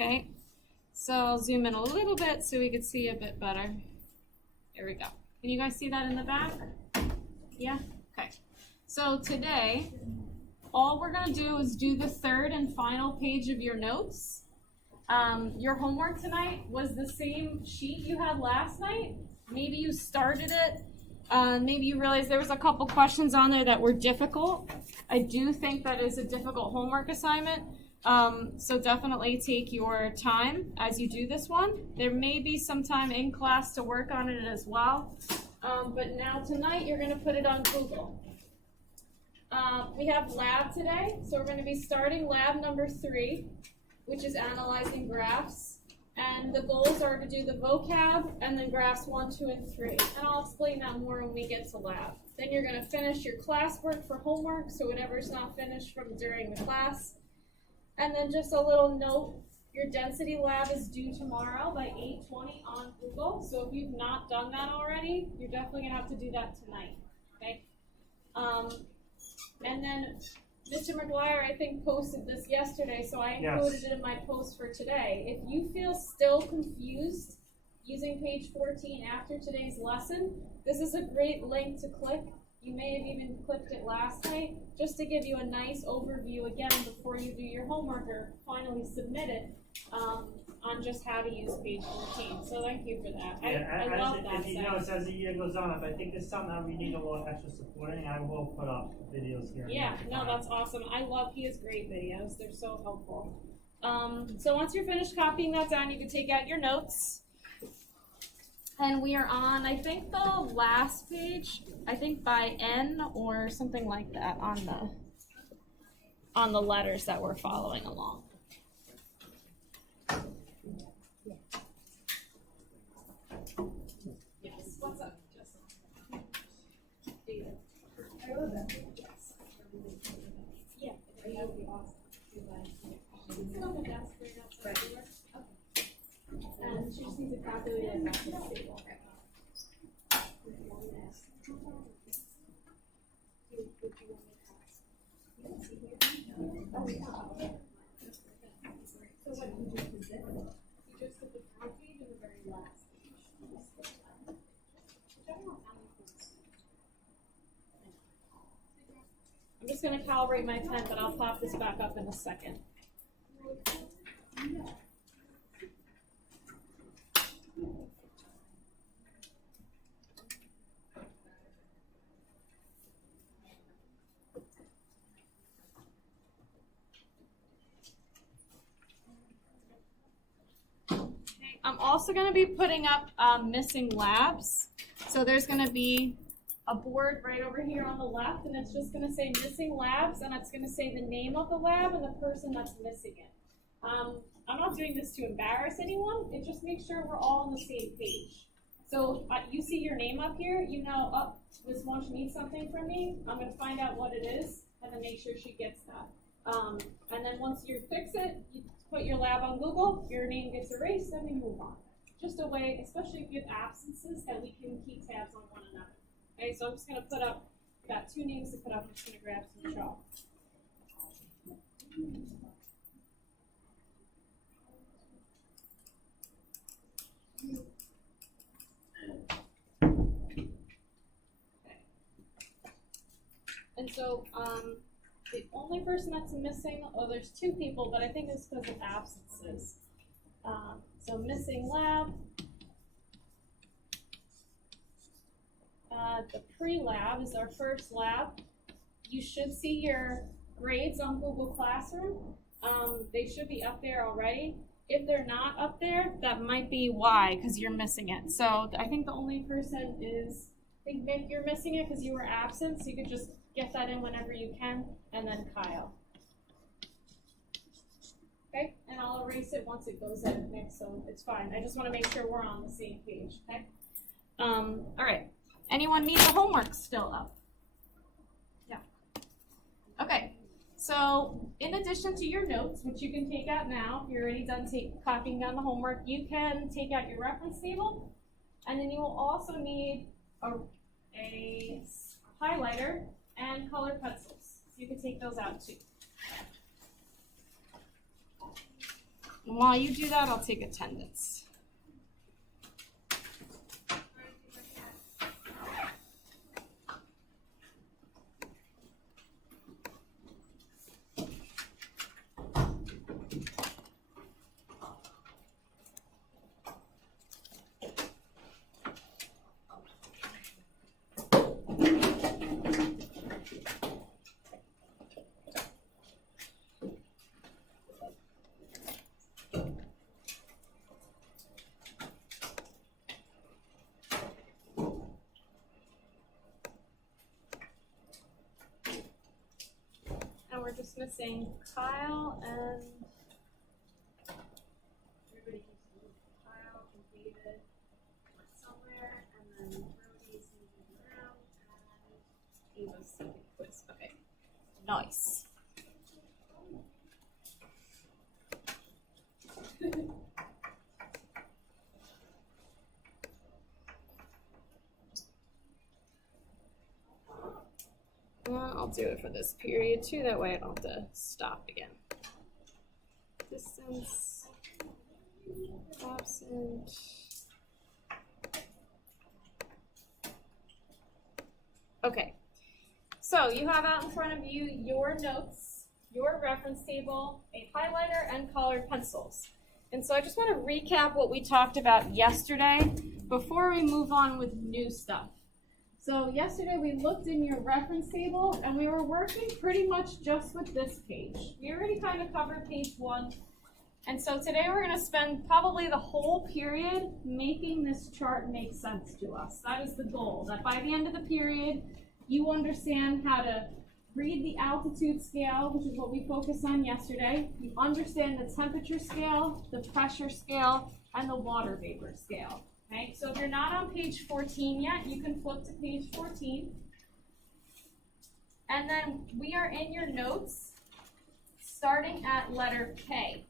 Okay, so I'll zoom in a little bit so we can see a bit better. There we go. Can you guys see that in the back? Yeah? Okay. So today, all we're gonna do is do the third and final page of your notes. Your homework tonight was the same sheet you had last night. Maybe you started it. Maybe you realized there was a couple questions on there that were difficult. I do think that is a difficult homework assignment. So definitely take your time as you do this one. There may be some time in class to work on it as well. But now tonight you're going to put it on Google. We have lab today, so we're going to be starting lab number 3, which is analyzing graphs. And the goals are to do the vocab and then graphs 1, 2, and 3. And I'll explain that more when we get to lab. Then you're going to finish your classwork for homework, so whatever's not finished from during the class. And then just a little note, your density lab is due tomorrow by 8:20 on Google. So if you've not done that already, you're definitely going to have to do that tonight. Okay? And then Mr. McGuire, I think, posted this yesterday, so I included it in my post for today. If you feel still confused using page 14 after today's lesson, this is a great link to click. You may have even clicked it last night, just to give you a nice overview again before you do your homework or finally submit it on just how to use page 14. So thank you for that. I love that. If you notice, as the year goes on, if I think there's something that we need a little extra supporting, I will put up videos here. Yeah, no, that's awesome. He has great videos. They're so helpful. So once you're finished copying that down, you can take out your notes. And we are on, I think, the last page, I think by N or something like that on the letters that we're following along. Yes, what's up, Justin? David. Yes. Yeah, that would be awesome. Sit on the desk right outside the door. And she just needs a calculator and that's the table. So what you just did, you just put the front page and the very last page. I'm just going to calibrate my pen, but I'll pop this back up in a second. I'm also going to be putting up missing labs. So there's going to be a board right over here on the left, and it's just going to say missing labs, and it's going to say the name of the lab and the person that's missing it. I'm not doing this to embarrass anyone. It just makes sure we're all on the same page. So you see your name up here, you know, oh, Ms. Wunsch needs something from me. I'm going to find out what it is and then make sure she gets that. And then once you fix it, you put your lab on Google, your name gets erased, and we move on. Just a way, especially if you have absences, that we can keep tabs on one another. Okay, so I'm just going to put up, got 2 names to put up. I'm just going to grab some chalk. And so the only person that's missing, there's 2 people, but I think it's because of absences. So missing lab, the pre-lab is our first lab. You should see your grades on Google Classroom. They should be up there already. If they're not up there, that might be why, because you're missing it. So I think the only person is, I think Vic, you're missing it because you were absent, so you could just get that in whenever you can, and then Kyle. Okay, and I'll erase it once it goes in next, so it's fine. I just want to make sure we're on the same page, okay? All right. Anyone need the homework still up? Yeah. Okay, so in addition to your notes, which you can take out now, if you're already done copying down the homework, you can take out your reference table, and then you will also need a highlighter and colored pencils. So you can take those out too. And while you do that, I'll take attendance. We're just missing Kyle and everybody keeps Kyle and David somewhere, and then Brody's moving around, and Eva's second quiz. Okay, nice. I'll do it for this period too, that way I don't have to stop again. Distance, absent. Okay, so you have out in front of you your notes, your reference table, a highlighter, and colored pencils. And so I just want to recap what we talked about yesterday before we move on with new stuff. So yesterday we looked in your reference table and we were working pretty much just with this page. We already kind of covered page 1. And so today we're going to spend probably the whole period making this chart make sense to us. That is the goal, that by the end of the period you understand how to read the altitude scale, which is what we focused on yesterday. You understand the temperature scale, the pressure scale, and the water vapor scale. Okay, so if you're not on page 14 yet, you can flip to page 14. And then we are in your notes, starting at letter K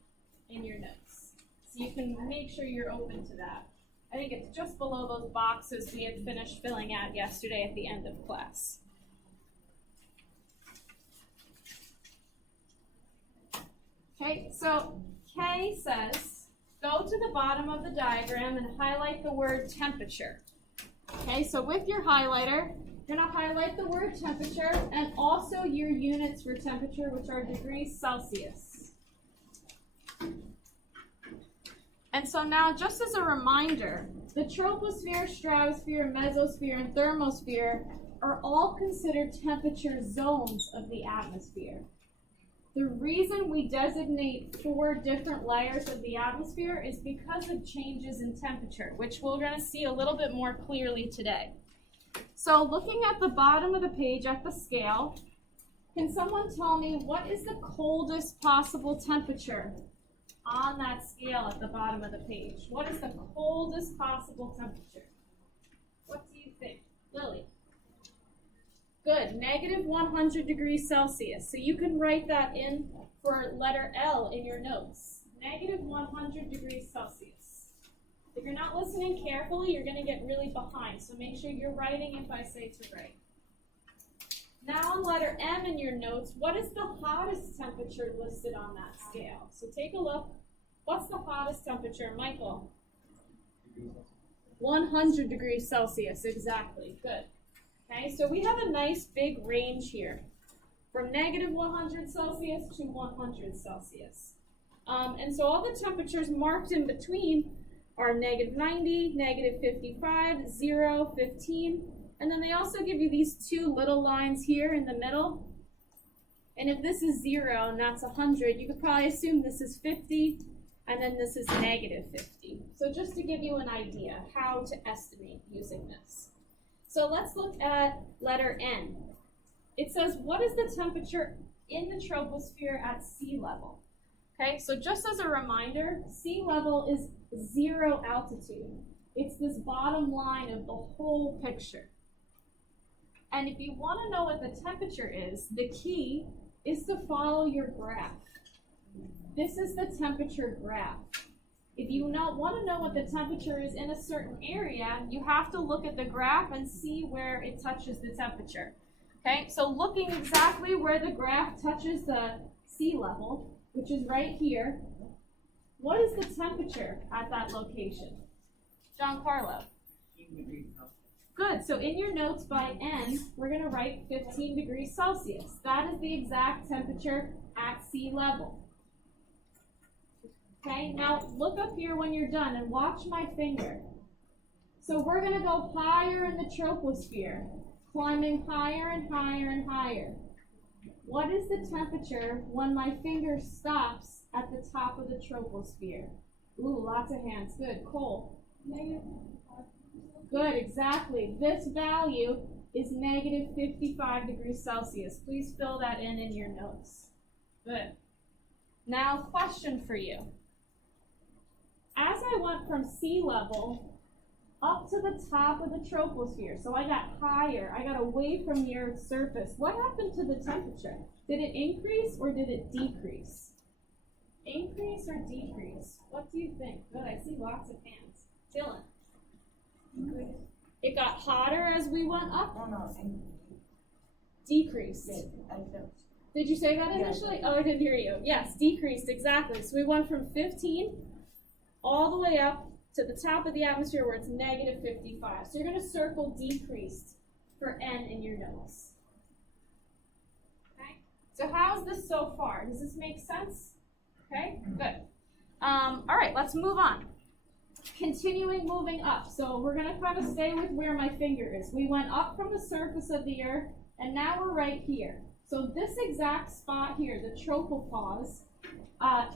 in your notes. So you can make sure you're open to that. I think it's just below those boxes we had finished filling out yesterday at the end of class. Okay, so K says, go to the bottom of the diagram and highlight the word temperature. Okay, so with your highlighter, you're going to highlight the word temperature and also your units for temperature, which are degrees Celsius. And so now, just as a reminder, the troposphere, stratosphere, mesosphere, and thermosphere are all considered temperature zones of the atmosphere. The reason we designate 4 different layers of the atmosphere is because of changes in temperature, which we're going to see a little bit more clearly today. So looking at the bottom of the page at the scale, can someone tell me what is the coldest possible temperature on that scale at the bottom of the page? What is the coldest possible temperature? What do you think? Lily? Good, negative 100 degrees Celsius. So you can write that in for letter L in your notes. Negative 100 degrees Celsius. If you're not listening carefully, you're going to get really behind. So make sure you're writing if I say to write. Now on letter M in your notes, what is the hottest temperature listed on that scale? So take a look. What's the hottest temperature, Michael? 100 degrees Celsius, exactly. Good. Okay, so we have a nice big range here, from negative 100 Celsius to 100 Celsius. And so all the temperatures marked in between are negative 90, negative 55, 0, 15, and then they also give you these 2 little lines here in the middle. And if this is 0 and that's 100, you could probably assume this is 50, and then this is negative 50. So just to give you an idea how to estimate using this. So let's look at letter N. It says, what is the temperature in the troposphere at sea level? Okay, so just as a reminder, sea level is 0 altitude. It's this bottom line of the whole picture. And if you want to know what the temperature is, the key is to follow your graph. This is the temperature graph. If you want to know what the temperature is in a certain area, you have to look at the graph and see where it touches the temperature. Okay, so looking exactly where the graph touches the sea level, which is right here, What is the temperature at that location? Giancarlo. 15 degrees Celsius. Good, so in your notes by N, we're gonna write 15 degrees Celsius. That is the exact temperature at sea level. Okay, now look up here when you're done and watch my finger. So we're gonna go higher in the troposphere, climbing higher and higher and higher. What is the temperature when my finger stops at the top of the troposphere? Ooh, lots of hands, good. Cole? Good, exactly. This value is negative 55 degrees Celsius. Please fill that in your notes. Good. Now, question for you. As I went from sea level up to the top of the troposphere, so I got higher, I got away from the Earth's surface, what happened to the temperature? Did it increase or did it decrease? Increase or decrease? What do you think? Good, I see lots of hands. Dylan? It got hotter as we went up? No. Decreased. Did you say that initially? Oh, I didn't hear you. Yes, decreased, exactly. So we went from 15 all the way up to the top of the atmosphere where it's negative 55. So you're going to circle decreased for N in your notes. Okay? So how's this so far? Does this make sense? Okay, good. All right, let's move on. Continuing moving up. So we're going to kind of stay with where my finger is. We went up from the surface of the Earth, and now we're right here. So this exact spot here, the tropopause,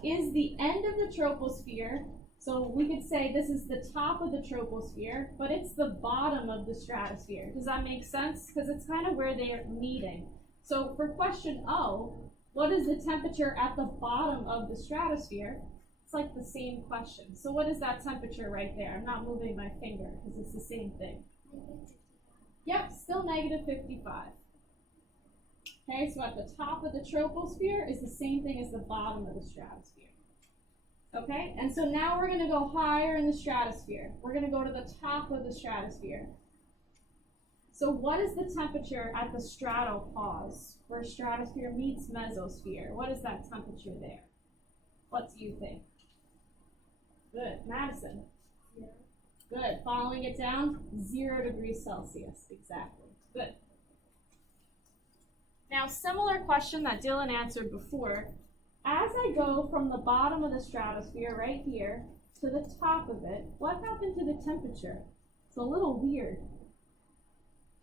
is the end of the troposphere. So we could say this is the top of the troposphere, but it's the bottom of the stratosphere. Does that make sense? Because it's kind of where they are meeting. So for question O, what is the temperature at the bottom of the stratosphere? It's like the same question. So what is that temperature right there? I'm not moving my finger because it's the same thing. Yep, still negative 55. Okay, so at the top of the troposphere is the same thing as the bottom of the stratosphere. Okay, and so now we're going to go higher in the stratosphere. We're going to go to the top of the stratosphere. So what is the temperature at the stratopause, where stratosphere meets mesosphere? What is that temperature there? What do you think? Good. Madison? Yeah. Good. Following it down, 0 degrees Celsius. Exactly. Good. Now, similar question that Dylan answered before. As I go from the bottom of the stratosphere right here to the top of it, what happened to the temperature? It's a little weird.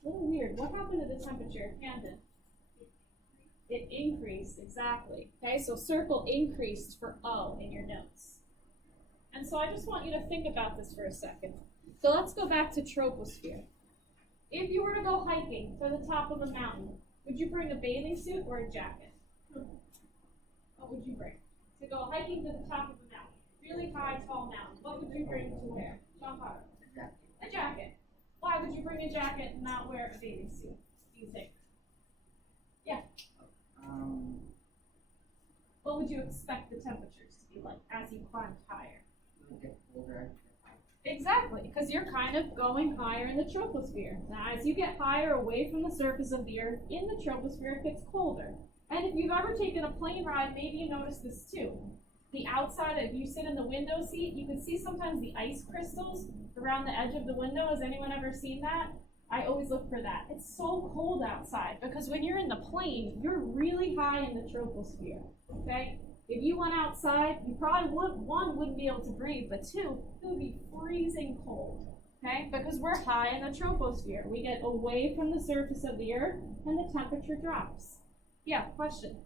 What happened to the temperature, Camden? It increased, exactly. Okay, so circle increased for O in your notes. And so I just want you to think about this for a second. So let's go back to troposphere. If you were to go hiking to the top of a mountain, would you bring a bathing suit or a jacket? What would you bring? To go hiking to the top of a mountain, really high, tall mountain, what would you bring to wear? Giancarlo? A jacket. Why would you bring a jacket and not wear a bathing suit, do you think? Yeah. What would you expect the temperatures to be like as you climbed higher? Exactly, because you're kind of going higher in the troposphere. Now, as you get higher away from the surface of the Earth, in the troposphere, it gets colder. And if you've ever taken a plane ride, maybe you noticed this too. The outside, if you sit in the window seat, you can see sometimes the ice crystals around the edge of the window. Has anyone ever seen that? I always look for that. It's so cold outside because when you're in the plane, you're really high in the troposphere, okay? If you went outside, you probably wouldn't be able to breathe, but two, it would be freezing cold, okay? Because we're high in the troposphere. We get away from the surface of the Earth and the temperature drops. Yeah, question?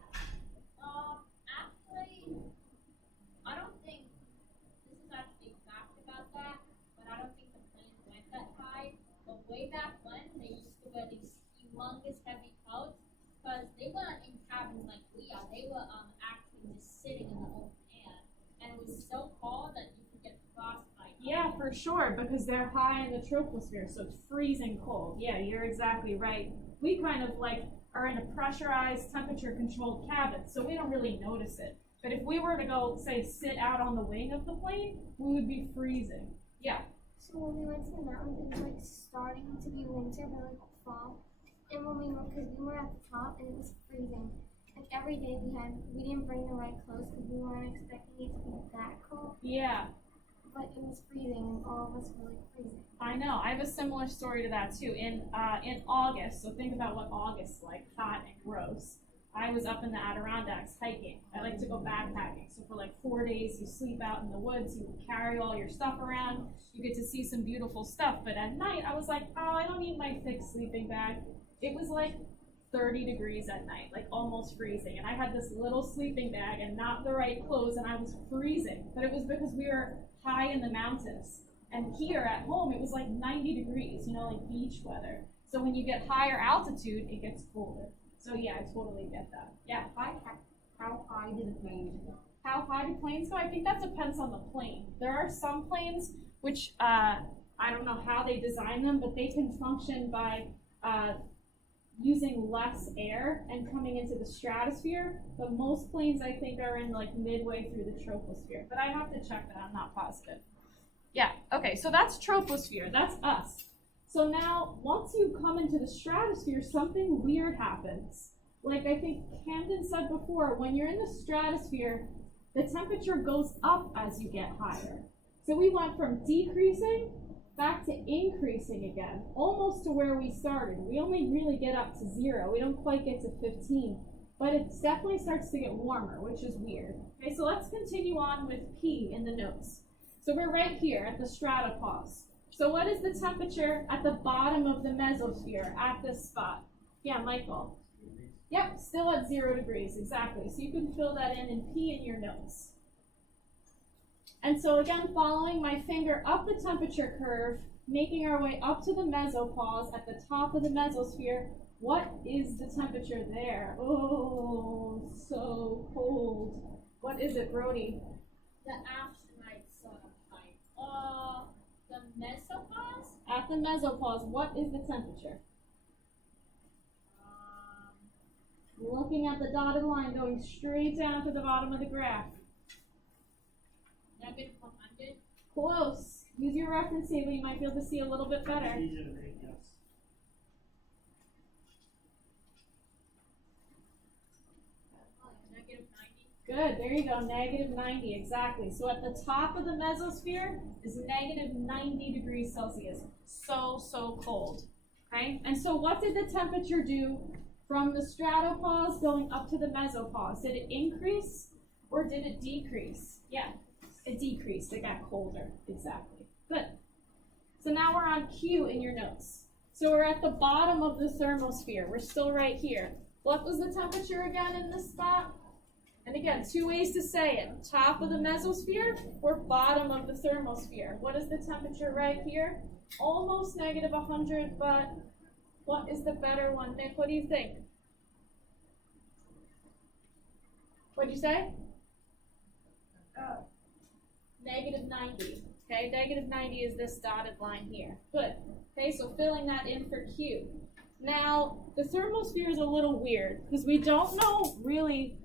Actually, I don't think this is actually exact about that, but I don't think the planes went that high. But way back when, they used to wear these humongous heavy coats, because they weren't in cabins like we are. They were actually just sitting in the open air, and it was so cold that you could get frostbite. Yeah, for sure, because they're high in the troposphere, so it's freezing cold. Yeah, you're exactly right. We kind of are in a pressurized, temperature-controlled cabin, so we don't really notice it. But if we were to go, say, sit out on the wing of the plane, we would be freezing. Yeah. So when we went to the mountains, it was starting to be winter, but fall. And when we were at the top, and it was freezing. And every day we didn't bring the right clothes because we weren't expecting it to be that cold, Yeah, but it was freezing and all of us were like freezing. I know. I have a similar story to that too. In August, so think about what August's like, hot and gross. I was up in the Adirondacks hiking. I like to go backpacking. So for like 4 days, you sleep out in the woods, you carry all your stuff around, you get to see some beautiful stuff. But at night, I was like, oh, I don't need my thick sleeping bag. It was like 30 degrees at night, like almost freezing. And I had this little sleeping bag and not the right clothes, and I was freezing. But it was because we were high in the mountains. And here at home, it was like 90 degrees, like beach weather. So when you get higher altitude, it gets colder. So yeah, I totally get that. Yeah. How high do the planes go? How high do planes go? I think that depends on the plane. There are some planes which I don't know how they design them, but they can function by using less air and coming into the stratosphere. But most planes, I think, are in like midway through the troposphere. But I have to check that. I'm not positive. Yeah. Okay. So that's troposphere. That's us. So now, once you come into the stratosphere, something weird happens. Like I think Camden said before, when you're in the stratosphere, the temperature goes up as you get higher. So we went from decreasing back to increasing again, almost to where we started. We only really get up to 0. We don't quite get to 15, but it definitely starts to get warmer, which is weird. Okay, so let's continue on with P in the notes. So we're right here at the stratopause. So what is the temperature at the bottom of the mesosphere at this spot? Yeah, Michael. Yep, still at 0 degrees, exactly. So you can fill that in P in your notes. And so again, following my finger up the temperature curve, making our way up to the mesopause at the top of the mesosphere, what is the temperature there? Oh, so cold. What is it, Brody? The Austronite sort of type. The mesopause? At the mesopause, what is the temperature? Looking at the dotted line, going straight down to the bottom of the graph. Negative 100. Close. Use your reference table, you might be able to see a little bit better. Easier to read, yes. Negative 90. Good, there you go, negative 90, exactly. So at the top of the mesosphere is negative 90 degrees Celsius. So cold, okay? And so what did the temperature do from the stratopause going up to the mesopause? Did it increase or did it decrease? Yeah, it decreased, it got colder, exactly. Good. So now we're on Q in your notes. So we're at the bottom of the thermosphere. We're still right here. What was the temperature again in this spot? And again, 2 ways to say it. Top of the mesosphere or bottom of the thermosphere. What is the temperature right here? Almost negative 100, but what is the better one? Nick, what do you think? What'd you say? Negative 90. Okay, negative 90 is this dotted line here. Good. Okay, so filling that in for Q. Now, the thermosphere is a little weird because we don't know really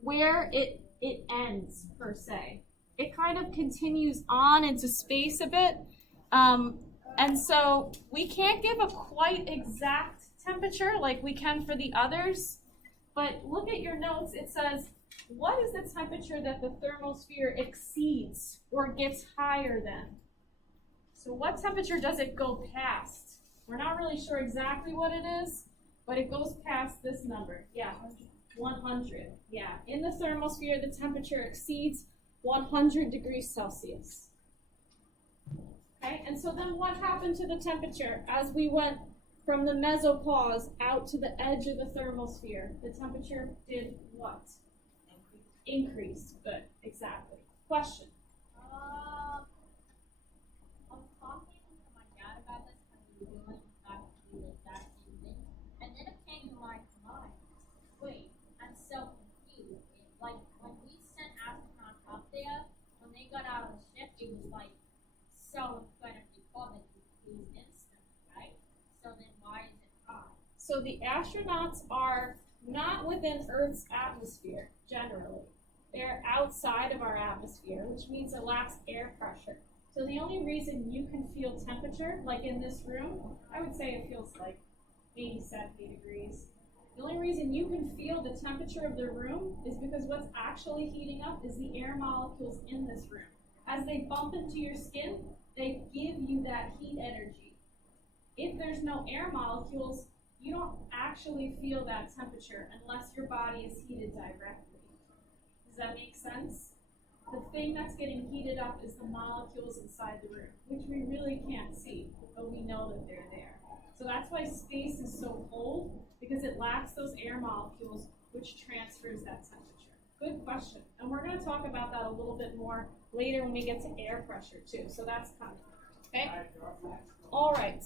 where it ends, per se. It kind of continues on into space a bit. And so we can't give a quite exact temperature like we can for the others. But look at your notes. It says, what is the temperature that the thermosphere exceeds or gets higher than? So what temperature does it go past? We're not really sure exactly what it is, but it goes past this number. Yeah, 100. Yeah, in the thermosphere, the temperature exceeds 100 degrees Celsius. Okay, and so then what happened to the temperature as we went from the mesopause out to the edge of the thermosphere? The temperature did what? Increased. Good, exactly. Question? I was talking to my dad about this when we were doing actually that evening, and then it came to my mind. Wait, I'm so confused. Like when we sent astronauts up there, when they got out of the ship, it was like so incredibly cold that you lose instantly, right? So then why is it hot? So the astronauts are not within Earth's atmosphere, generally. They're outside of our atmosphere, which means it lacks air pressure. So the only reason you can feel temperature, like in this room, I would say it feels like 80, 70 degrees. The only reason you can feel the temperature of the room is because what's actually heating up is the air molecules in this room. As they bump into your skin, they give you that heat energy. If there's no air molecules, you don't actually feel that temperature unless your body is heated directly. Does that make sense? The thing that's getting heated up is the molecules inside the room, which we really can't see, but we know that they're there. So that's why space is so cold, because it lacks those air molecules, which transfers that temperature. Good question. And we're going to talk about that a little bit more later when we get to air pressure too. So that's coming. Okay? All right.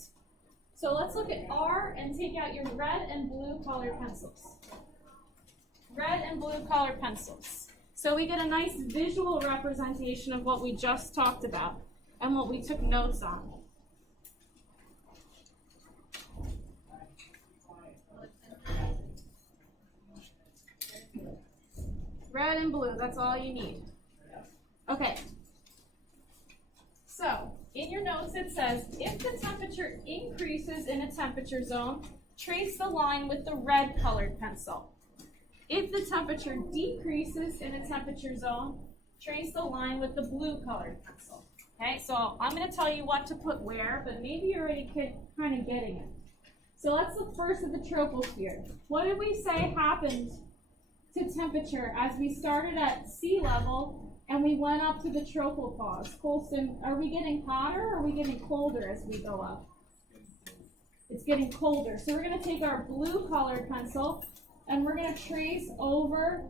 So let's look at R and take out your red and blue colored pencils. Red and blue colored pencils. So we get a nice visual representation of what we just talked about and what we took notes on. Red and blue, that's all you need. Okay. So, in your notes it says, if the temperature increases in a temperature zone, trace the line with the red colored pencil. If the temperature decreases in a temperature zone, trace the line with the blue colored pencil. Okay, so I'm going to tell you what to put where, but maybe you're already kind of getting it. So let's look first at the troposphere. What did we say happened to temperature as we started at sea level and we went up to the tropopause? Colston, are we getting hotter or are we getting colder as we go up? It's getting colder. So we're going to take our blue colored pencil and we're going to trace over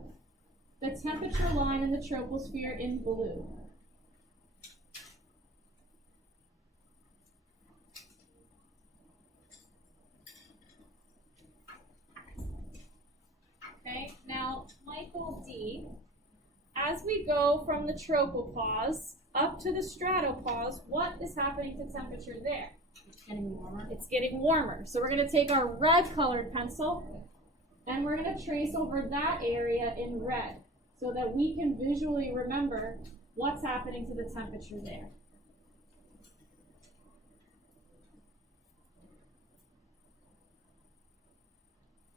the temperature line in the troposphere in blue. Okay, now Michael D., as we go from the tropopause up to the stratopause, what is happening to temperature there? It's getting warmer. It's getting warmer. So we're going to take our red colored pencil and we're going to trace over that area in red so that we can visually remember what's happening to the temperature there.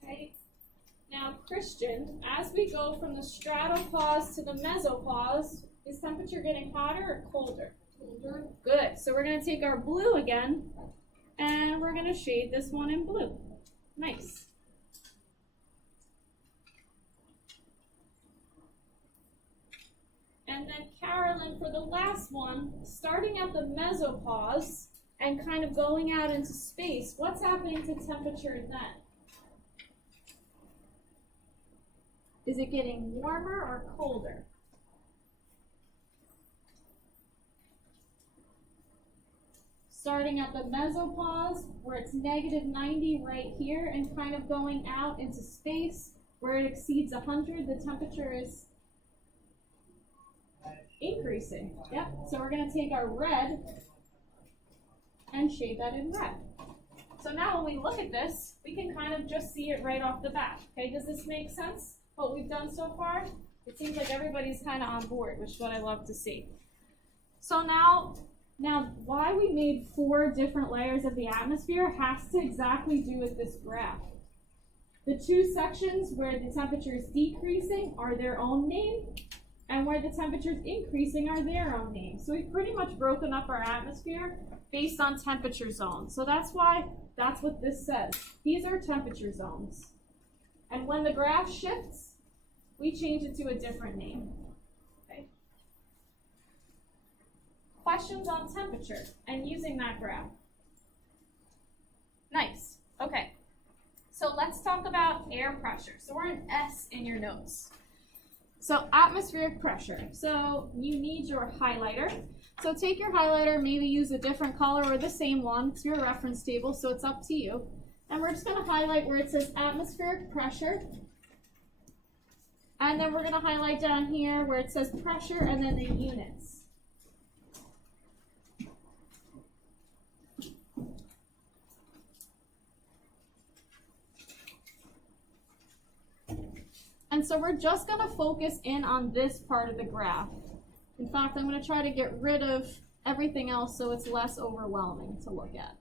Okay. Now, Christian, as we go from the stratopause to the mesopause, is temperature getting hotter or colder? Colder. Good. So we're going to take our blue again, and we're going to shade this one in blue. Nice. And then Carolyn, for the last one, starting at the mesopause and kind of going out into space, what's happening to temperature then? Is it getting warmer or colder? Starting at the mesopause, where it's -90 right here, and kind of going out into space, where it exceeds 100, the temperature is increasing. Yep, so we're going to take our red and shade that in red. So now when we look at this, we can kind of just see it right off the bat. Okay, does this make sense, what we've done so far? It seems like everybody's kind of on board, which is what I love to see. So now why we made 4 different layers of the atmosphere has to exactly do with this graph. The 2 sections where the temperature is decreasing are their own name, and where the temperature is increasing are their own name. So we've pretty much broken up our atmosphere based on temperature zones. So that's why that's what this says. These are temperature zones. And when the graph shifts, we change it to a different name. Okay. Questions on temperature and using that graph? Nice. Okay. So let's talk about air pressure. So we're in S in your notes. So atmospheric pressure. So you need your highlighter. So take your highlighter, maybe use a different color or the same one. It's your reference table, so it's up to you. And we're just going to highlight where it says atmospheric pressure. And then we're going to highlight down here where it says pressure and then the units. And so we're just going to focus in on this part of the graph. In fact, I'm going to try to get rid of everything else so it's less overwhelming to look at.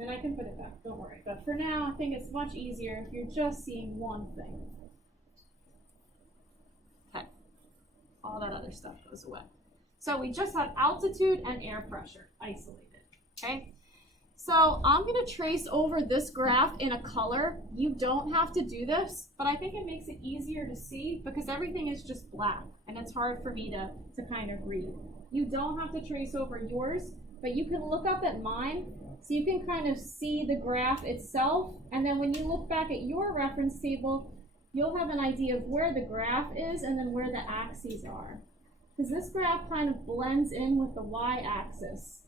And I can put it back, don't worry. But for now, I think it's much easier if you're just seeing one thing. Okay. All that other stuff goes away. So we just have altitude and air pressure isolated, okay? So I'm gonna trace over this graph in a color. You don't have to do this, but I think it makes it easier to see because everything is just black and it's hard for me to kind of read. You don't have to trace over yours, but you can look up at mine so you can kind of see the graph itself. And then when you look back at your reference table, you'll have an idea of where the graph is and then where the axes are. Because this graph kind of blends in with the y-axis.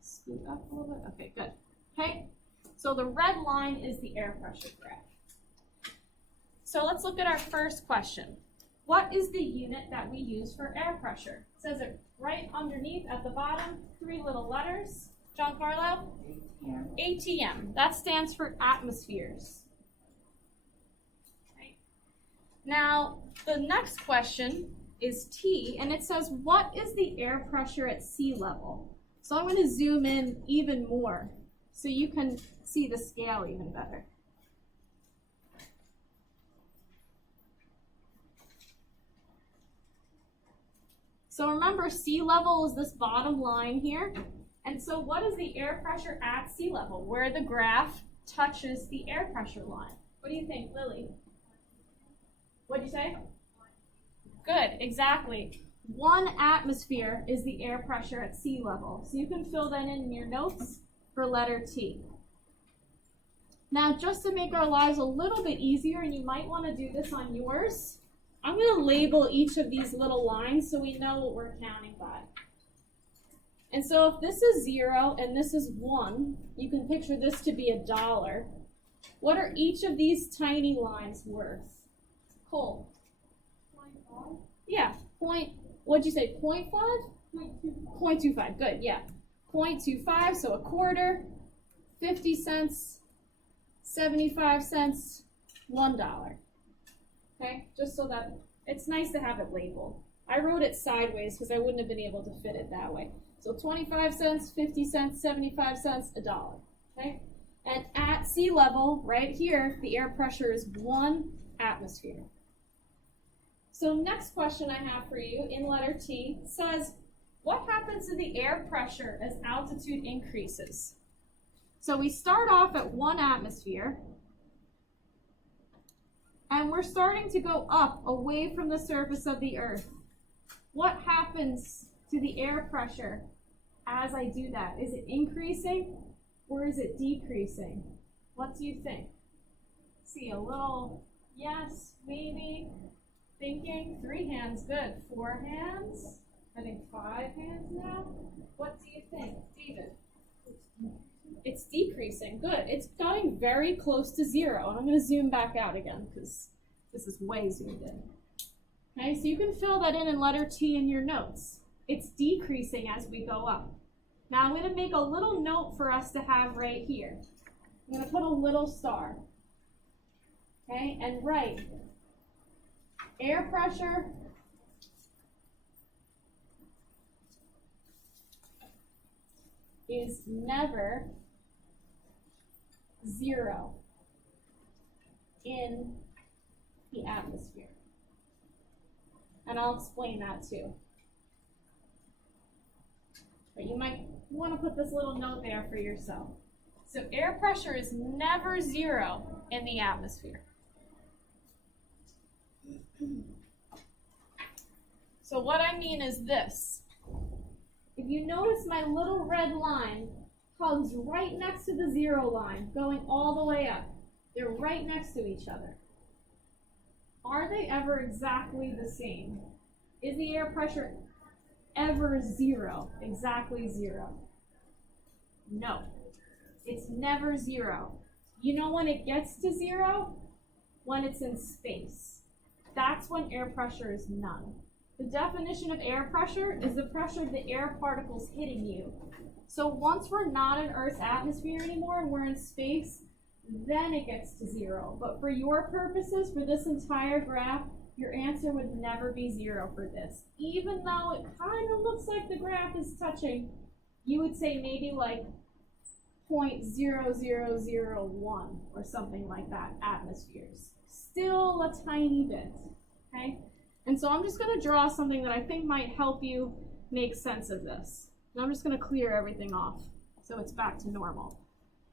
Scoot up a little bit. Okay, good. Okay, so the red line is the air pressure graph. So let's look at our first question. What is the unit that we use for air pressure? It says it right underneath at the bottom, 3 little letters. Giancarlo? ATM. That stands for atmospheres. Okay. Now, the next question is T, and it says, what is the air pressure at sea level? So I'm going to zoom in even more so you can see the scale even better. So remember, sea level is this bottom line here. And so what is the air pressure at sea level, where the graph touches the air pressure line? What do you think, Lily? What'd you say? Good, exactly. 1 atmosphere is the air pressure at sea level. So you can fill that in your notes for letter T. Now, just to make our lives a little bit easier, and you might want to do this on yours, I'm going to label each of these little lines so we know what we're counting by. And so if this is 0 and this is 1, you can picture this to be $1. What are each of these tiny lines worth? Cole? 0.5? Yeah, what'd you say, 0.5? 0.25, good, yeah. 0.25, so a quarter, 50 cents, 75 cents, $1. Okay, just so that it's nice to have it labeled. I wrote it sideways because I wouldn't have been able to fit it that way. So 25 cents, 50 cents, 75 cents, $1. Okay, and at sea level, right here, the air pressure is 1 atmosphere. So next question I have for you in letter T says, what happens to the air pressure as altitude increases? So we start off at 1 atmosphere, and we're starting to go up away from the surface of the earth. What happens to the air pressure as I do that? Is it increasing or is it decreasing? What do you think? See a little yes, maybe, thinking. 3 hands, good. 4 hands, I think 5 hands now. What do you think, David? It's decreasing, good. It's going very close to 0. And I'm going to zoom back out again because this is way zoomed in. Okay, so you can fill that in letter T in your notes. It's decreasing as we go up. Now I'm going to make a little note for us to have right here. I'm going to put a little star. Okay, and write air pressure is never 0 in the atmosphere. And I'll explain that too. But you might want to put this little note there for yourself. So air pressure is never 0 in the atmosphere. So what I mean is this. If you notice, my little red line hugs right next to the 0 line, going all the way up. They're right next to each other. Are they ever exactly the same? Is the air pressure ever 0, exactly 0? No, it's never 0. You know when it gets to 0? When it's in space. That's when air pressure is none. The definition of air pressure is the pressure of the air particles hitting you. So once we're not in Earth's atmosphere anymore and we're in space, then it gets to 0. But for your purposes, for this entire graph, your answer would never be 0 for this. Even though it kind of looks like the graph is touching, you would say maybe like 0.0001 or something like that atmospheres. Still a tiny bit, okay? And so I'm just going to draw something that I think might help you make sense of this. And I'm just going to clear everything off so it's back to normal.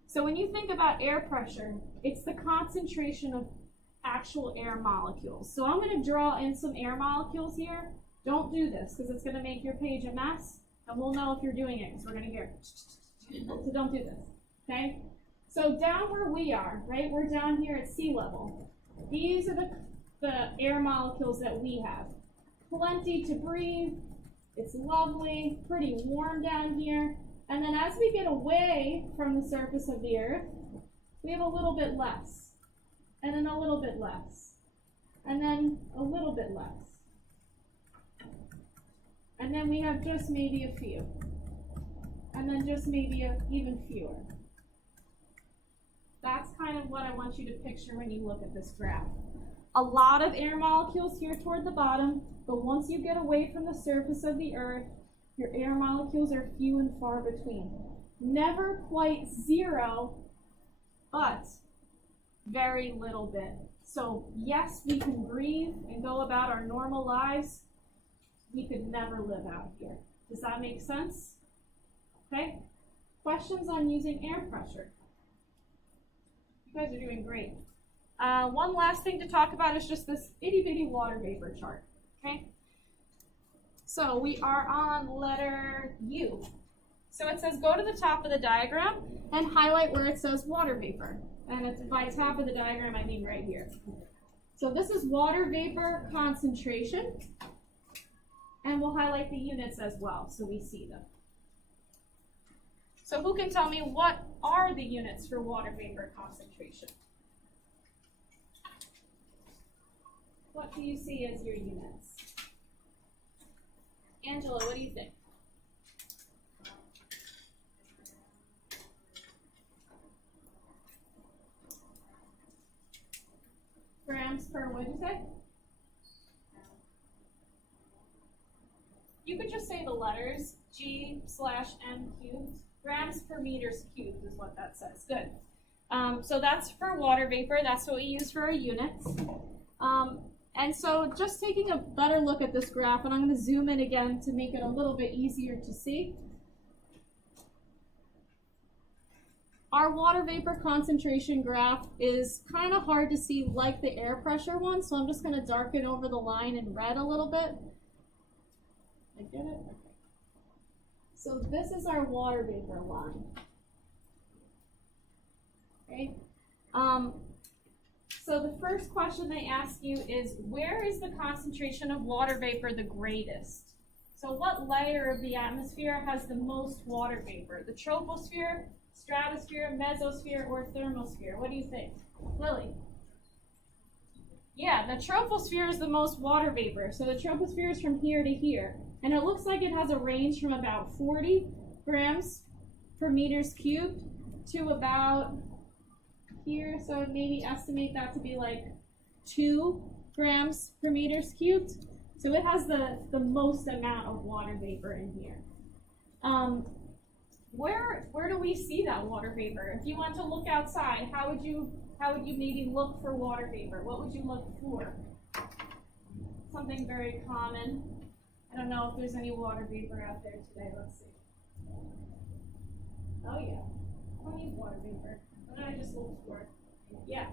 So when you think about air pressure, it's the concentration of actual air molecules. So I'm going to draw in some air molecules here. Don't do this because it's going to make your page a mess, and we'll know if you're doing it because we're going to hear. So don't do this, okay? So down where we are, right? We're down here at sea level. These are the air molecules that we have. Plenty to breathe. It's lovely, pretty warm down here. And then as we get away from the surface of the earth, we have a little bit less. And then a little bit less. And then a little bit less. And then we have just maybe a few. And then just maybe even fewer. That's kind of what I want you to picture when you look at this graph. A lot of air molecules here toward the bottom, but once you get away from the surface of the earth, your air molecules are few and far between. Never quite zero, but very little bit. So yes, we can breathe and go about our normal lives. We could never live out here. Does that make sense? Okay? Questions on using air pressure? You guys are doing great. One last thing to talk about is just this itty bitty water vapor chart. Okay? So we are on letter U. So it says go to the top of the diagram and highlight where it says water vapor. And it's by top of the diagram, I mean right here. So this is water vapor concentration. And we'll highlight the units as well so we see them. So who can tell me what are the units for water vapor concentration? What do you see as your units? Angela, what do you think? Grams per, what did you say? You could just say the letters, G/M cubed. Grams per meters cubed is what that says. Good. So that's for water vapor. That's what we use for our units. And so just taking a better look at this graph, and I'm going to zoom in again to make it a little bit easier to see. Our water vapor concentration graph is kind of hard to see like the air pressure one, so I'm just going to darken over the line in red a little bit. I get it? Okay. So this is our water vapor line. Okay. So the first question they ask you is, where is the concentration of water vapor the greatest? So what layer of the atmosphere has the most water vapor? The troposphere, stratosphere, mesosphere, or thermosphere? What do you think? Lily? Yeah, the troposphere is the most water vapor. So the troposphere is from here to here. And it looks like it has a range from about 40 grams per meters cubed to about here. So I'd maybe estimate that to be like 2 grams per meters cubed. So it has the most amount of water vapor in here. Where do we see that water vapor? If you want to look outside, how would you maybe look for water vapor? What would you look for? Something very common. I don't know if there's any water vapor out there today. Let's see. Oh yeah, plenty of water vapor. What did I just look for? Yeah,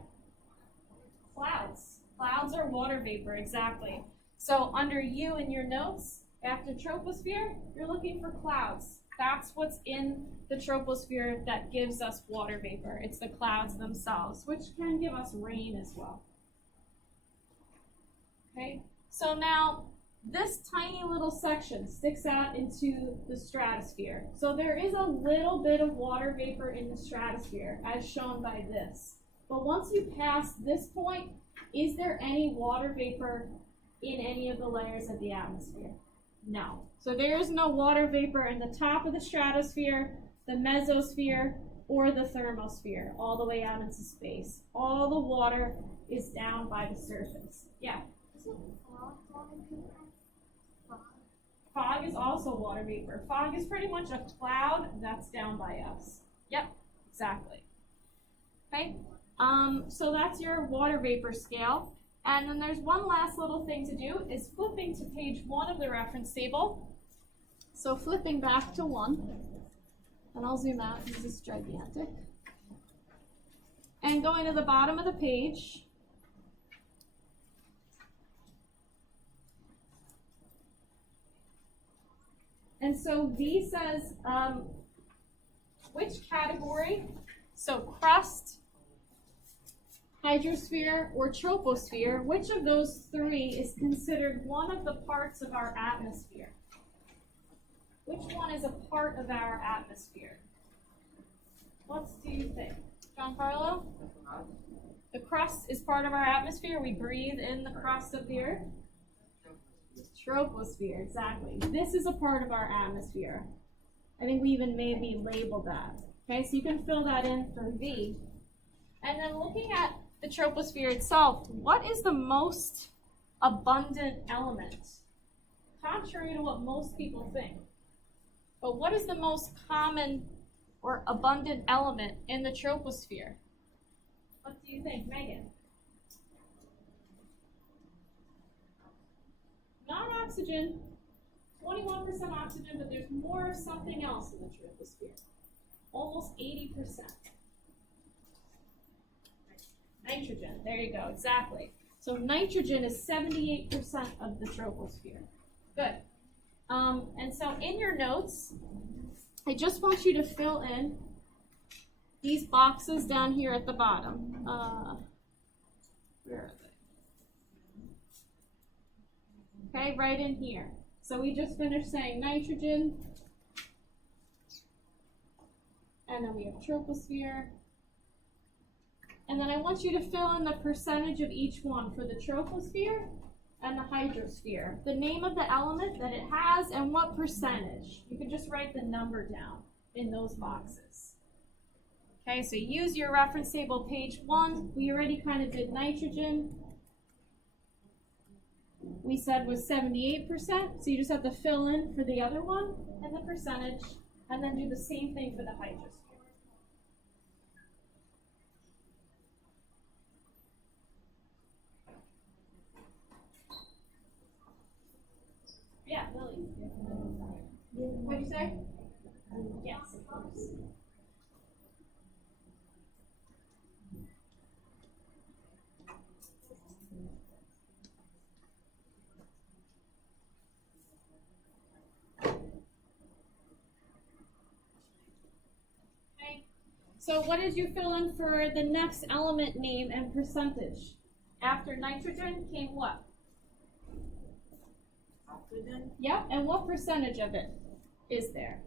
clouds. Clouds are water vapor, exactly. So under U in your notes, after troposphere, you're looking for clouds. That's what's in the troposphere that gives us water vapor. It's the clouds themselves, which can give us rain as well. Okay, so now this tiny little section sticks out into the stratosphere. So there is a little bit of water vapor in the stratosphere, as shown by this. But once you pass this point, is there any water vapor in any of the layers of the atmosphere? No. So there is no water vapor in the top of the stratosphere, the mesosphere, or the thermosphere, all the way out into space. All the water is down by the surface. Yeah? Fog is also water vapor. Fog is pretty much a cloud that's down by us. Yep, exactly. Okay, so that's your water vapor scale. And then there's one last little thing to do is flipping to page 1 of the reference table. So flipping back to 1, and I'll zoom out because this is gigantic. And going to the bottom of the page, and so V says which category, so crust, hydrosphere, or troposphere, which of those 3 is considered one of the parts of our atmosphere? Which one is a part of our atmosphere? What do you think? Giancarlo? The crust is part of our atmosphere. We breathe in the crust of the earth. Troposphere, exactly. This is a part of our atmosphere. I think we even maybe labeled that. Okay, so you can fill that in for V. And then looking at the troposphere itself, what is the most abundant element? Contrary to what most people think. But what is the most common or abundant element in the troposphere? What do you think, Megan? Not oxygen, 21% oxygen, but there's more of something else in the troposphere. Almost 80%. Nitrogen, there you go, exactly. So nitrogen is 78% of the troposphere. Good. And so in your notes, I just want you to fill in these boxes down here at the bottom. Where are they? Okay, right in here. So we just finished saying nitrogen, and then we have troposphere. And then I want you to fill in the percentage of each one for the troposphere and the hydrosphere. The name of the element that it has and what percentage. You can just write the number down in those boxes. Okay, so use your reference table, page 1. We already kind of did nitrogen. We said was 78%, so you just have to fill in for the other one and the percentage, and then do the same thing for the hydrosphere. Yeah, Lily. What'd you say? Yes, of course. Okay. So what did you fill in for the next element name and percentage? After nitrogen came what? Oxygen. Yep, and what percentage of it is there?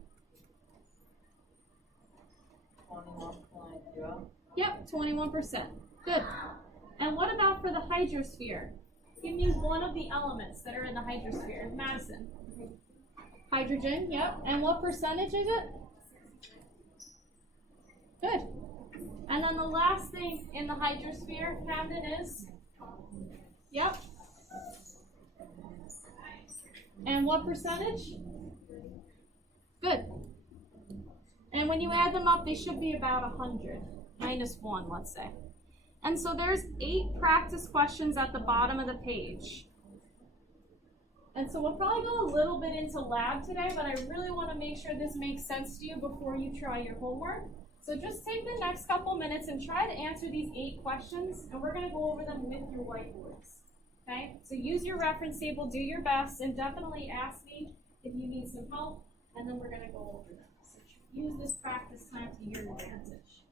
21.0. Yep, 21%. Good. And what about for the hydrosphere? Give me one of the elements that are in the hydrosphere. Madison. Hydrogen, yep. And what percentage is it? Good. And then the last thing in the hydrosphere, Camden, is? Yep. And what percentage? Good. And when you add them up, they should be about 100, minus 1, let's say. And so there's 8 practice questions at the bottom of the page. And so we'll probably go a little bit into lab today, but I really want to make sure this makes sense to you before you try your homework. So just take the next couple minutes and try to answer these 8 questions, and we're going to go over them with your whiteboards. Okay? So use your reference table, do your best, and definitely ask me if you need some help, and then we're going to go over them. So use this practice time to your advantage.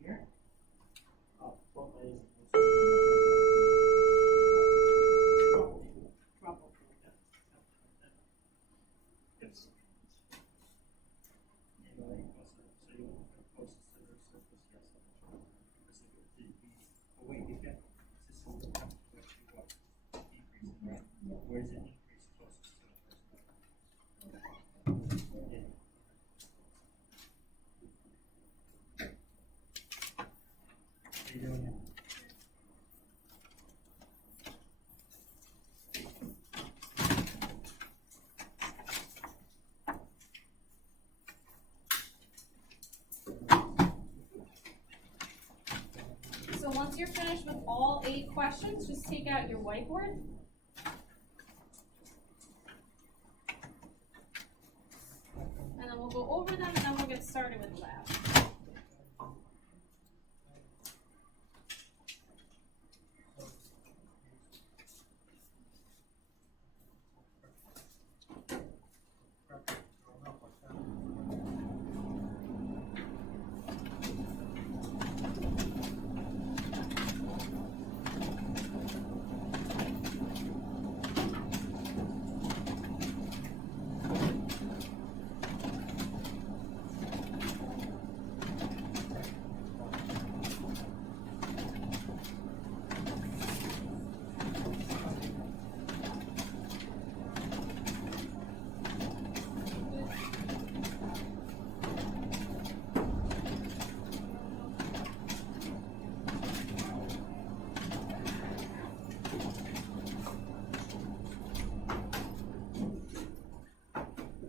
Here. What way is it? Where is it increase closest to the first letter? Yeah. What are you doing now? So once you're finished with all 8 questions, just take out your whiteboard. And then we'll go over them and then we'll get started with the lab.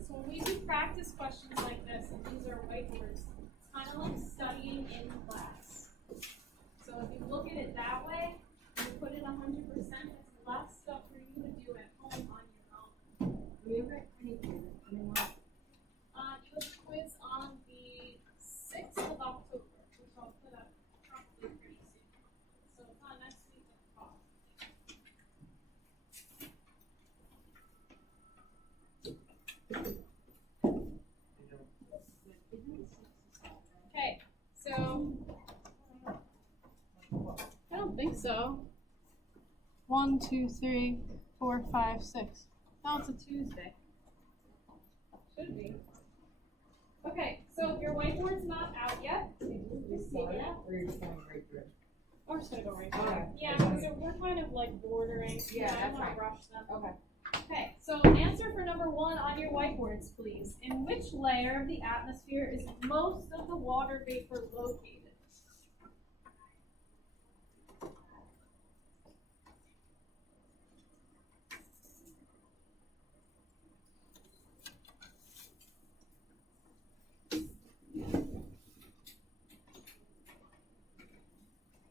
So when we do practice questions like this, and these are whiteboards, it's kind of like studying in class. So if you look at it that way, and you put it 100%, it's less stuff for you to do at home on your own. You have a quiz on the 6th of October, which I'll put up probably pretty soon. So it's not next week, but the fall. Okay, so I don't think so. 1, 2, 3, 4, 5, 6. No, it's a Tuesday. Should be. Okay, so if your whiteboard's not out yet, just take it out. Or you're just going right through? Or just gonna go right through. Okay. Yeah, we're kind of like bordering. Yeah, I that's don't want fine. to rush them. Okay. Okay, so answer for number 1 on your whiteboards, please. In which layer of the atmosphere is most of the water vapor located?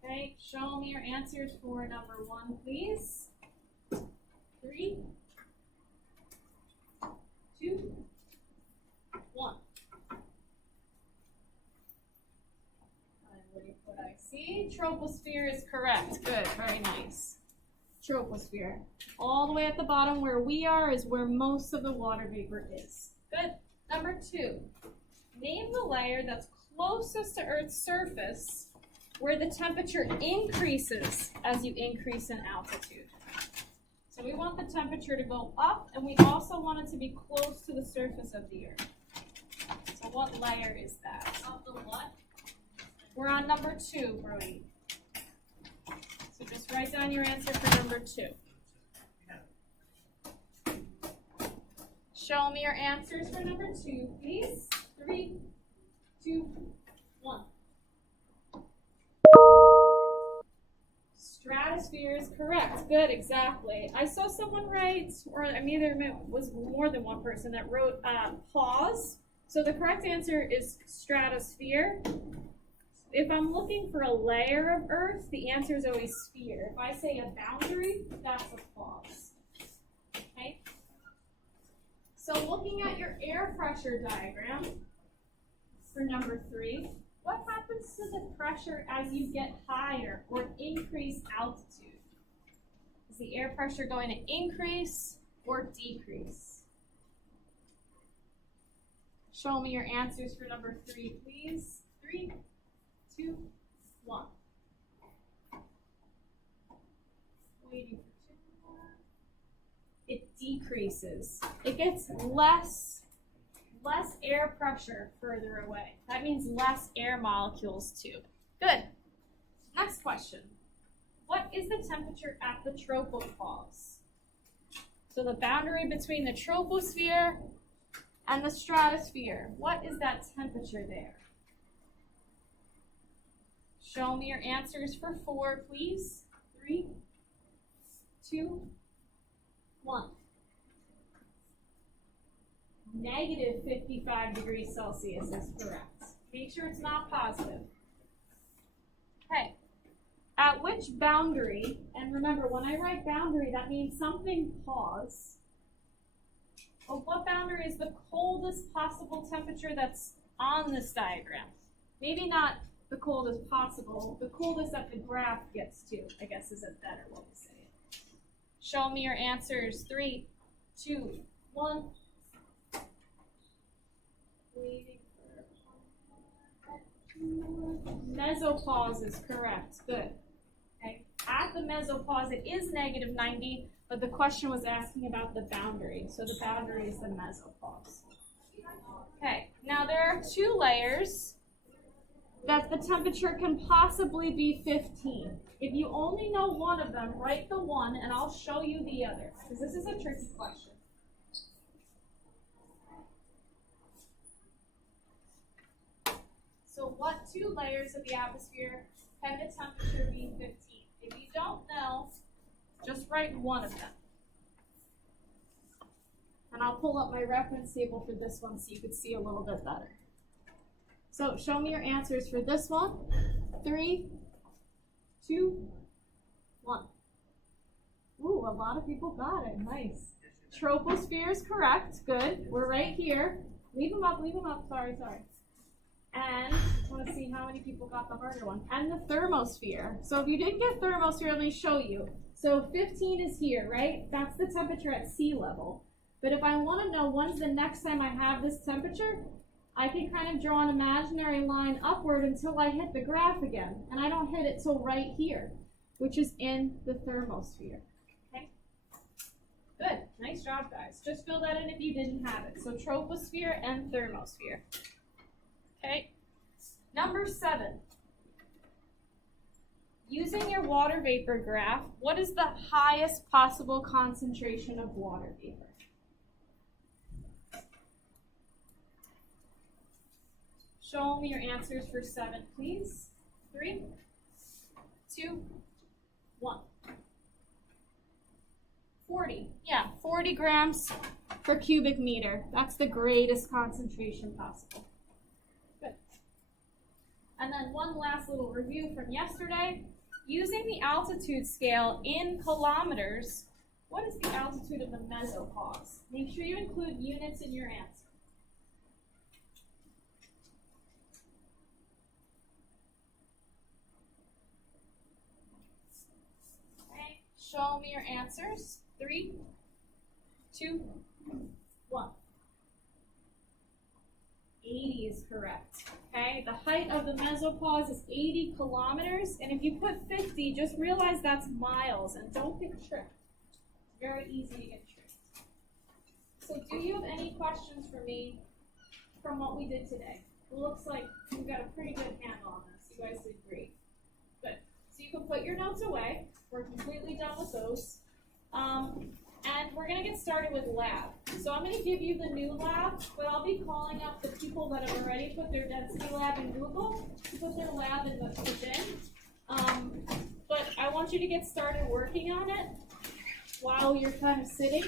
Okay, show me your answers for number 1, please. 3, 2, 1. What I see. Troposphere is correct. Good, very nice. Troposphere. All the way at the bottom where we are is where most of the water vapor is. Good. Number 2. Name the layer that's closest to Earth's surface where the temperature increases as you increase in altitude. So we want the temperature to go up, and we also want it to be close to the surface of the Earth. So what layer is that? Of the what? We're on number 2, Brody. So just write down your answer for number 2. Show me your answers for number 2, please. 3, 2, 1. Stratosphere is correct. Good, exactly. I saw someone write, or I mean, there was more than one person that wrote pause. So the correct answer is stratosphere. If I'm looking for a layer of Earth, the answer is always sphere. If I say a boundary, that's a pause. Okay? So looking at your air pressure diagram for number 3, what happens to the pressure as you get higher or increase altitude? Is the air pressure going to increase or decrease? Show me your answers for number 3, please. 3, 2, 1. Waiting for 2 more. It decreases. It gets less air pressure further away. That means less air molecules too. Good. Next question. What is the temperature at the tropopause? So the boundary between the troposphere and the stratosphere. What is that temperature there? Show me your answers for 4, please. 3, 2, 1. Negative 55 degrees Celsius is correct. Make sure it's not positive. Okay. At which boundary, and remember when I write boundary, that means something pause. But what boundary is the coldest possible temperature that's on this diagram? Maybe not the coldest possible, the coldest that the graph gets to, I guess is a better way to say it. Show me your answers. 3, 2, 1. Waiting for mesopause is correct. Good. Okay. At the mesopause, it is negative 90, but the question was asking about the boundary. So the boundary is the mesopause. Okay. Now there are 2 layers that the temperature can possibly be 15. If you only know one of them, write the one, and I'll show you the other, because this is a tricky question. So what 2 layers of the atmosphere can the temperature be 15? If you don't know, just write one of them. And I'll pull up my reference table for this one so you can see a little bit better. So show me your answers for this one. 3, 2, 1. Ooh, a lot of people got it. Nice. Troposphere is correct. Good. We're right here. Leave them up, Sorry. And I want to see how many people got the harder one. And the thermosphere. So if you didn't get thermosphere, let me show you. So 15 is here, right? That's the temperature at sea level. But if I want to know when's the next time I have this temperature, I can kind of draw an imaginary line upward until I hit the graph again. And I don't hit it till right here, which is in the thermosphere. Okay? Good. Nice job, guys. Just fill that in if you didn't have it. So troposphere and thermosphere. Okay. Number 7. Using your water vapor graph, what is the highest possible concentration of water vapor? Show me your answers for 7, please. 3, 2, 1. 40. Yeah, 40 grams per cubic meter. That's the greatest concentration possible. Good. And then one last little review from yesterday. Using the altitude scale in kilometers, what is the altitude of the mesopause? Make sure you include units in your answer. Okay, show me your answers. 3, 2, 1. 80 is correct. Okay, the height of the mesopause is 80 kilometers, and if you put 50, just realize that's miles, and don't get tricked. It's very easy to get tricked. So do you have any questions for me from what we did today? It looks like we got a pretty good handle on this. You guys did great. Good. So you can put your notes away. We're completely done with those. And we're going to get started with lab. So I'm going to give you the new lab, but I'll be calling up the people that have already put their density lab in Google to put their lab in the bin. But I want you to get started working on it while you're kind of sitting.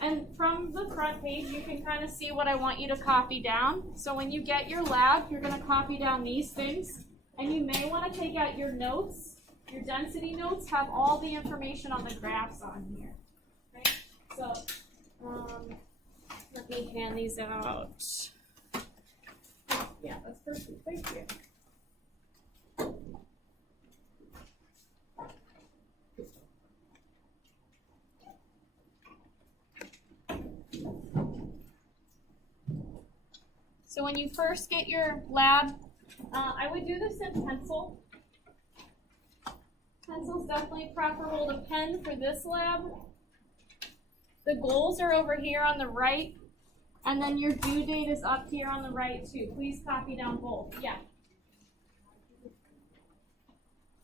And from the front page, you can kind of see what I want you to copy down. So when you get your lab, you're going to copy down these things. And you may want to take out your notes. Your density notes have all the information on the graphs on here. Right? So Let me hand these out. Yeah, that's perfect. Thank you. So when you first get your lab, I would do this in pencil. Pencil's definitely proper. Hold a pen for this lab. The goals are over here on the right, and then your due date is up here on the right too. Please copy down both. Yeah.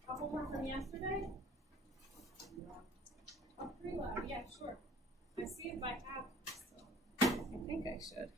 Couple more from yesterday? Oh, pre-lab, yeah, sure. I see if I have, so I think I should.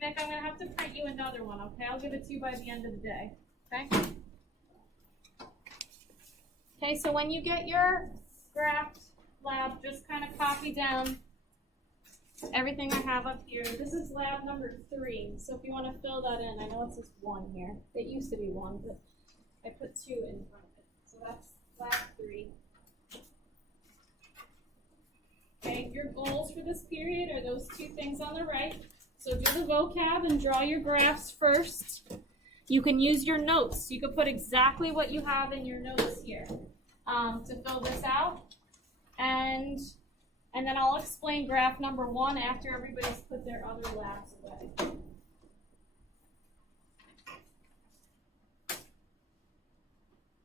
Nick, I'm gonna have to print you another one, okay? I'll give it to you by the end of the day, okay? Okay, so when you get your graph lab, just kind of copy down everything I have up here. This is lab number 3, so if you want to fill that in, I know it's just 1 here. It used to be 1, but I put 2 in front of it. So that's lab 3. Okay, your goals for this period are those 2 things on the right. So do the vocab and draw your graphs first. You can use your notes. You could put exactly what you have in your notes here to fill this out. And then I'll explain graph number 1 after everybody's put their other labs away.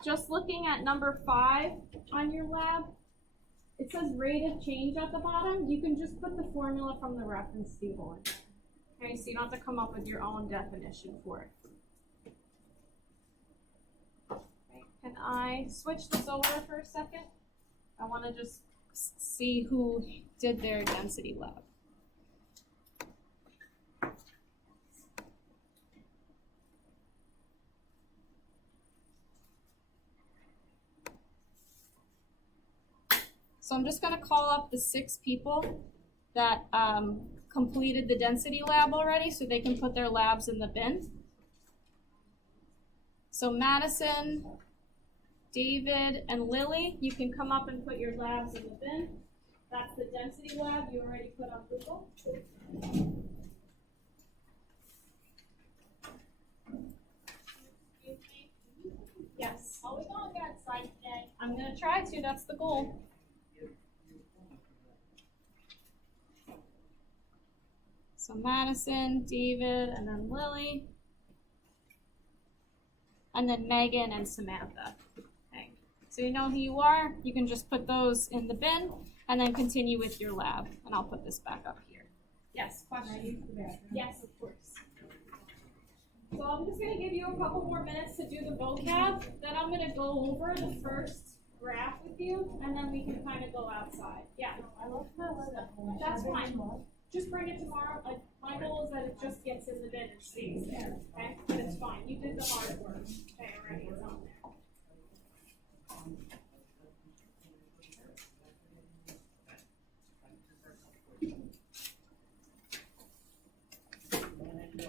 Just looking at number 5 on your lab, it says rate of change at the bottom. You can just put the formula from the reference table in. Okay, so you don't have to come up with your own definition for it. Okay, can I switch this over for a second? I want to just see who did their density lab. So I'm just going to call up the 6 people that completed the density lab already so they can put their labs in the bin. So Madison, David, and Lily, you can come up and put your labs in the bin. That's the density lab you already put on Google. Yes. Are we gonna get outside today? I'm going to try to, that's the goal. So Madison, David, and then Lily. And then Megan and Samantha. Okay. So you know who you are. You can just put those in the bin and then continue with your lab. And I'll put this back up here. Yes, question? Yes, of course. So I'm just going to give you a couple more minutes to do the vocab. Then I'm going to go over the first graph with you, and then we can kind of go outside. Yeah. I love my lab. That's fine. Just bring it tomorrow. Like, my goal is that it just gets in the bin and stays there, okay? But it's fine. You did the hard work. Okay, already, it's on there.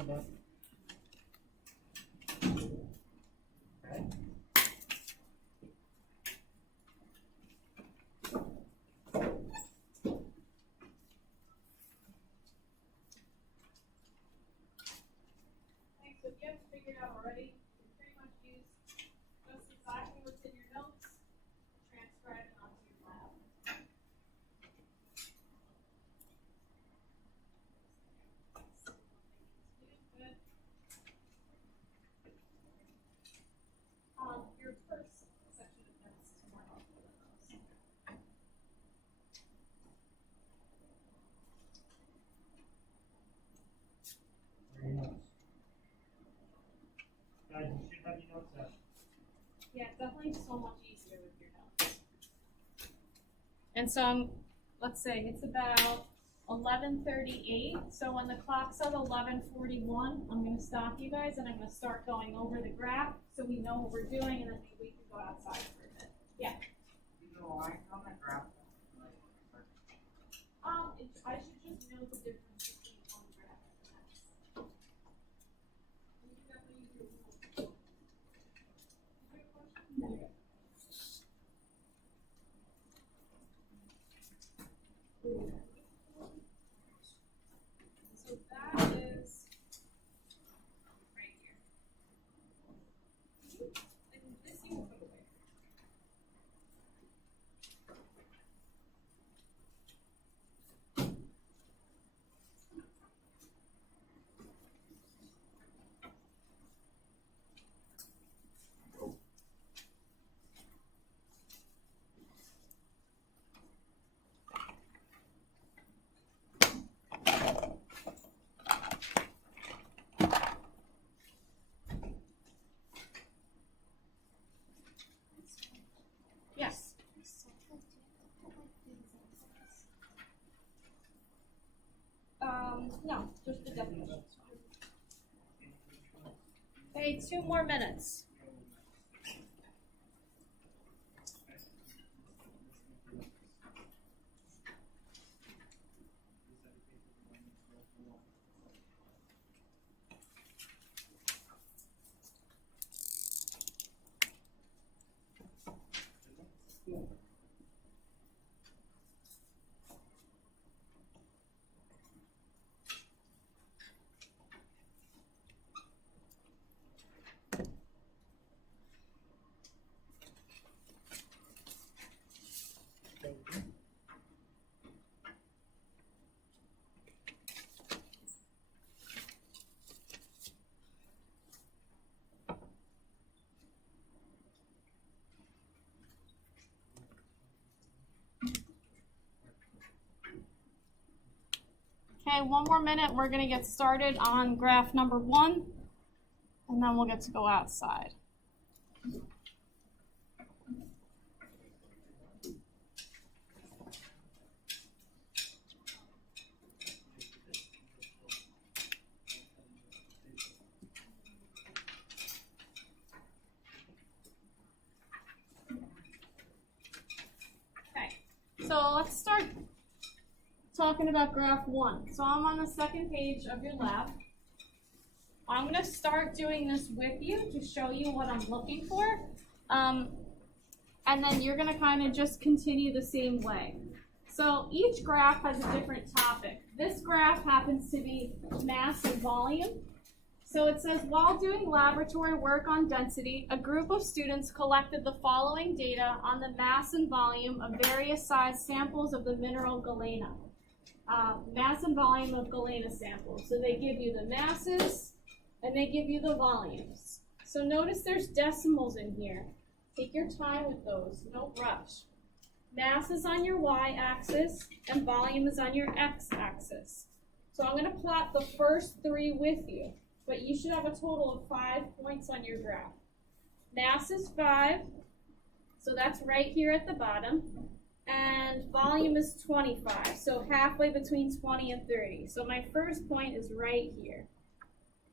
Okay. Okay, so if you have it figured out already, you can pretty much use just exactly what's in your notes and transcribe it onto your lab. Good. Your first section of notes is more helpful than those. Where are your notes? Guys, you should have your notes out. Yeah, it's definitely so much easier with your notes. And so, let's say it's about 11:38. So when the clock says 11:41, I'm gonna stop you guys and I'm gonna start going over the graph so we know what we're doing, and then maybe we can go outside for a bit. Yeah. I should just know the difference between one graph and the next. So that is right here. And this you will put away. Yes. No, just the definition. Okay, 2 more minutes. Okay, 1 more minute. We're going to get started on graph number 1, and then we'll get to go outside. Okay, so let's start talking about graph 1. So I'm on the second page of your lab. I'm going to start doing this with you to show you what I'm looking for. And then you're going to kind of just continue the same way. So each graph has a different topic. This graph happens to be mass and volume. So it says, while doing laboratory work on density, a group of students collected the following data on the mass and volume of various size samples of the mineral galena. Mass and volume of galena samples. So they give you the masses and they give you the volumes. So notice there's decimals in here. Take your time with those, no rush. Mass is on your y-axis and volume is on your x-axis. So I'm going to plot the first 3 with you, but you should have a total of 5 points on your graph. Mass is 5, so that's right here at the bottom. And volume is 25, so halfway between 20 and 30. So my first point is right here.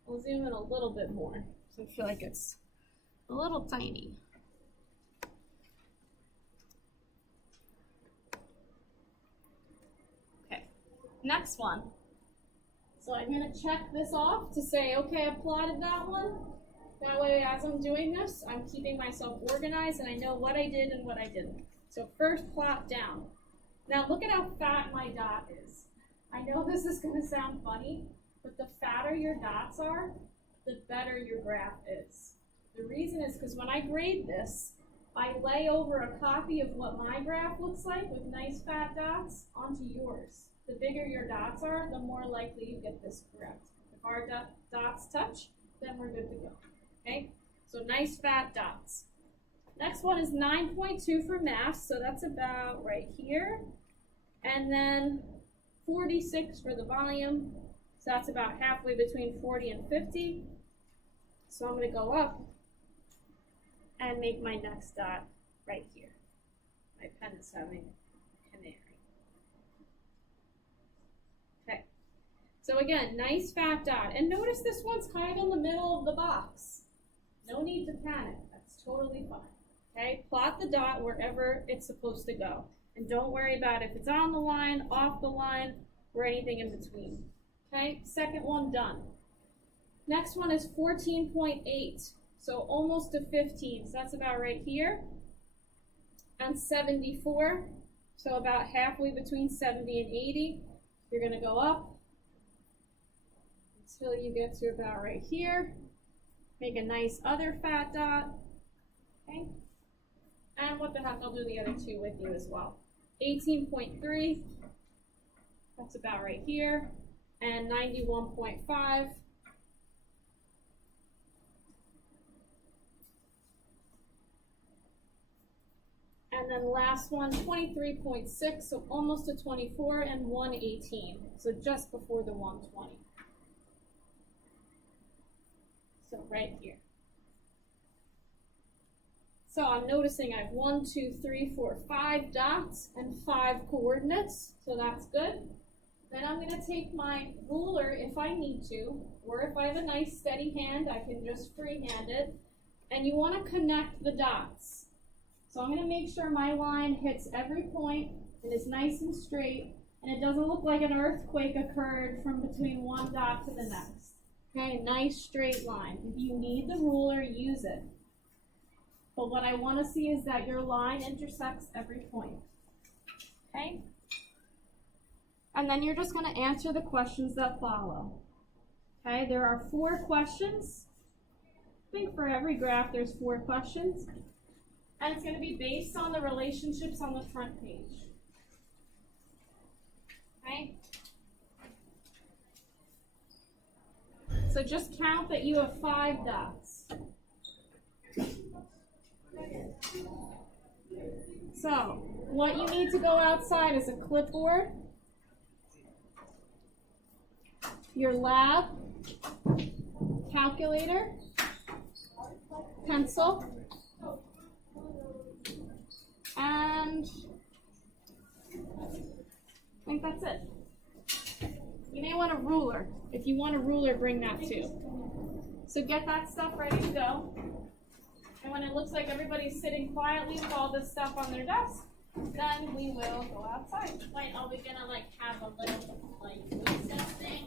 We'll zoom in a little bit more, so I feel like it's a little tiny. Okay, next one. So I'm going to check this off to say, okay, I plotted that one. That way, as I'm doing this, I'm keeping myself organized and I know what I did and what I didn't. So first plot down. Now look at how fat my dot is. I know this is going to sound funny, but the fatter your dots are, the better your graph is. The reason is because when I grade this, I lay over a copy of what my graph looks like with nice fat dots onto yours. The bigger your dots are, the more likely you get this correct. If our dots touch, then we're good to go. Okay? So nice fat dots. Next one is 9.2 for mass, so that's about right here. And then 46 for the volume, so that's about halfway between 40 and 50. So I'm going to go up and make my next dot right here. My pen is having canary. So again, nice fat dot. And notice this one's kind of in the middle of the box. No need to panic. That's totally fine. Okay, plot the dot wherever it's supposed to go. And don't worry about if it's on the line, off the line, or anything in between. Okay, second one done. Next one is 14.8. So almost to 15. So that's about right here. And 74. So about halfway between 70 and 80. You're going to go up until you get to about right here. Make a nice other fat dot. Okay. And what the heck, I'll do the other two with you as well. 18.3. That's about right here. And 91.5. And then last one, 23.6, so almost to 24, and 118, so just before the 120. So right here. So I'm noticing I have 1, 2, 3, 4, 5 dots and 5 coordinates, so that's good. Then I'm going to take my ruler if I need to, or if I have a nice steady hand, I can just freehand it. And you want to connect the dots. So I'm going to make sure my line hits every point and is nice and straight, and it doesn't look like an earthquake occurred from between one dot to the next. Okay, nice straight line. If you need the ruler, use it. But what I want to see is that your line intersects every point. Okay? And then you're just going to answer the questions that follow. Okay, there are 4 questions. I think for every graph there's 4 questions. And it's going to be based on the relationships on the front page. Okay? So just count that you have 5 dots. So, what you need to go outside is a clipboard, your lab, calculator, pencil, and I think that's it. You may want a ruler. If you want a ruler, bring that too. So get that stuff ready to go. And when it looks like everybody's sitting quietly with all this stuff on their desk, then we will go outside. Wait, are we gonna like have a little like recess thing?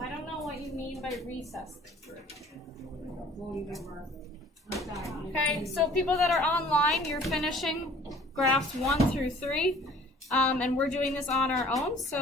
I don't know what you mean by recess. Okay, so people that are online, you're finishing graphs 1 through 3, and we're doing this on our own. So